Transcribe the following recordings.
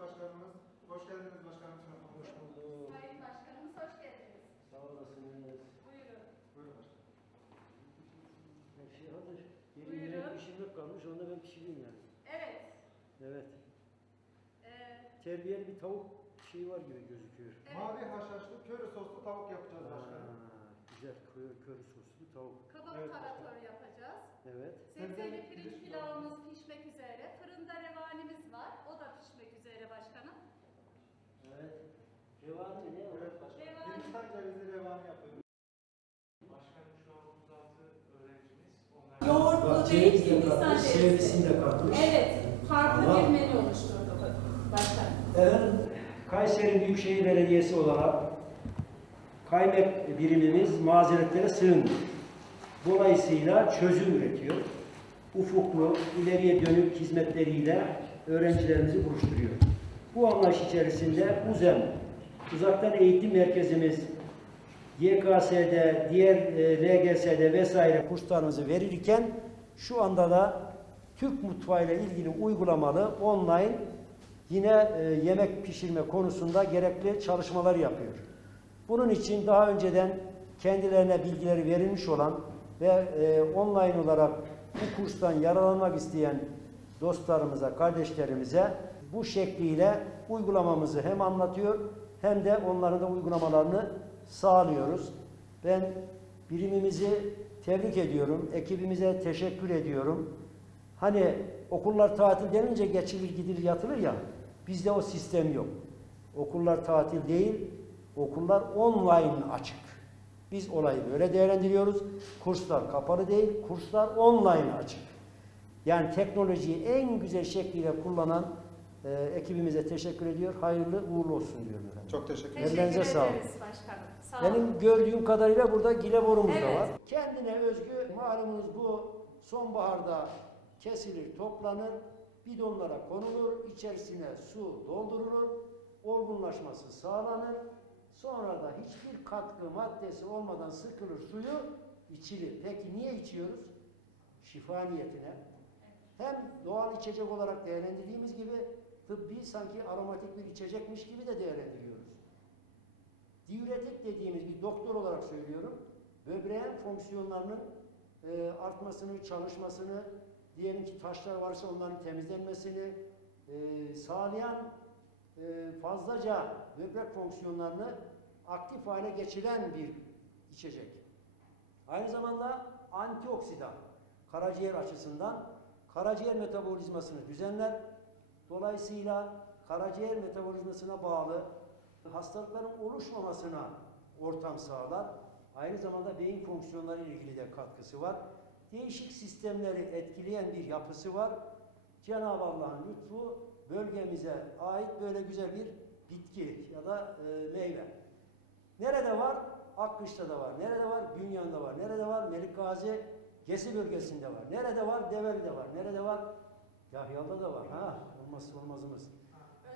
Başkanımız. Hoş geldiniz başkanım. Hoş bulduk. Sayın Başkanımız hoş geldiniz. Sağ olasınız. Buyurun. Buyurun başkanım. Her şey hazır. Yeni Buyurun. yemek pişirmek kalmış. Onu da ben pişireyim yani. Evet. Evet. Ee, Terbiyeli bir tavuk şeyi var gibi gözüküyor. evet. Mavi haşhaşlı köri soslu tavuk yapacağız başkanım. Aa, güzel köri, köri soslu tavuk. Kabak Evet, tarator yapacağız. Evet. Sebzeli pirinç pilavımız pişmek üzere. Fırında revanimiz var. O da pişmek üzere başkanım. Evet. Revani ne o? Evet başkanım. Revani. Hindistan cevizi revani yapıyoruz. Başkanım şu an 36 öğrencimiz. Onlar Yoğurtlu değil, Hindistan cevizi. de katmış. Evet. Farklı Tamam. bir menü oluşturduk başkanım. Efendim, Kayseri Büyükşehir Belediyesi olarak kaymak birimimiz mazeretlere sığındı. Dolayısıyla çözüm üretiyor. Ufuklu, ileriye dönük hizmetleriyle öğrencilerimizi buluşturuyor. Bu anlayış içerisinde UZEM, Uzaktan Eğitim Merkezimiz, YKS'de, diğer e, LGS'de vesaire kurslarımızı verirken şu anda da Türk mutfağıyla ilgili uygulamalı online yine e, yemek pişirme konusunda gerekli çalışmalar yapıyor. Bunun için daha önceden kendilerine bilgileri verilmiş olan ve e, online olarak bu kurstan yararlanmak isteyen dostlarımıza, kardeşlerimize bu şekliyle uygulamamızı hem anlatıyor hem de onların da uygulamalarını sağlıyoruz. Ben birimimizi tebrik ediyorum, ekibimize teşekkür ediyorum. Hani okullar tatil denince geçilir gidilir yatılır ya, bizde o sistem yok. Okullar tatil değil, okullar online açık. Biz olayı böyle değerlendiriyoruz. Kurslar kapalı değil, kurslar online açık. Yani teknolojiyi en güzel şekliyle kullanan e, ekibimize teşekkür ediyor. Hayırlı uğurlu olsun diyorum efendim. Çok teşekkür ederim. Teşekkür sağlık. ederiz başkanım. Sağ olun. Benim gördüğüm kadarıyla burada gile borumuz da Evet. var. Kendine özgü malumunuz bu sonbaharda kesilir, toplanır, bidonlara konulur, içerisine su doldurulur, olgunlaşması sağlanır. Sonra da hiçbir katkı maddesi olmadan sıkılır suyu içilir. Peki niye içiyoruz? Şifa niyetine. Hem doğal içecek olarak değerlendirdiğimiz gibi tıbbi sanki aromatik bir içecekmiş gibi de değerlendiriyoruz. Diüretik dediğimiz bir doktor olarak söylüyorum. Böbreğin fonksiyonlarının e, artmasını, çalışmasını, diyelim ki taşlar varsa onların temizlenmesini e, sağlayan e, fazlaca böbrek fonksiyonlarını aktif hale geçiren bir içecek. Aynı zamanda antioksidan, karaciğer açısından karaciğer metabolizmasını düzenler. Dolayısıyla karaciğer metabolizmasına bağlı hastalıkların oluşmamasına ortam sağlar. Aynı zamanda beyin fonksiyonları ile ilgili de katkısı var. Değişik sistemleri etkileyen bir yapısı var. Cenab-ı Allah'ın lütfu bölgemize ait böyle güzel bir bitki ya da e, meyve. Nerede var? Akkış'ta da var. Nerede var? Bünyan'da var. Nerede var? Melikgazi Gesi bölgesinde var. Nerede var? Develi'de var. Nerede var? Yahya'da da var. Ha, olmazsa olmazımız.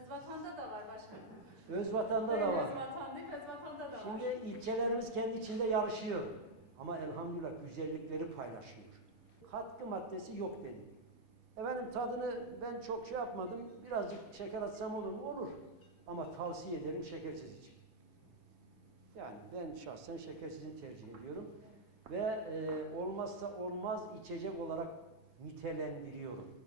Özvatan'da da var başkanım. Özvatan'da da var. Özvatan'dayım, Özvatan'da da var. Şimdi ilçelerimiz kendi içinde yarışıyor. Ama elhamdülillah güzellikleri paylaşıyor. Katkı maddesi yok benim. Efendim tadını ben çok şey yapmadım. Birazcık şeker atsam olur mu? Olur. Ama tavsiye ederim şekersiz için. Yani ben şahsen şekersizini tercih ediyorum. Ve e, olmazsa olmaz içecek olarak nitelendiriyorum.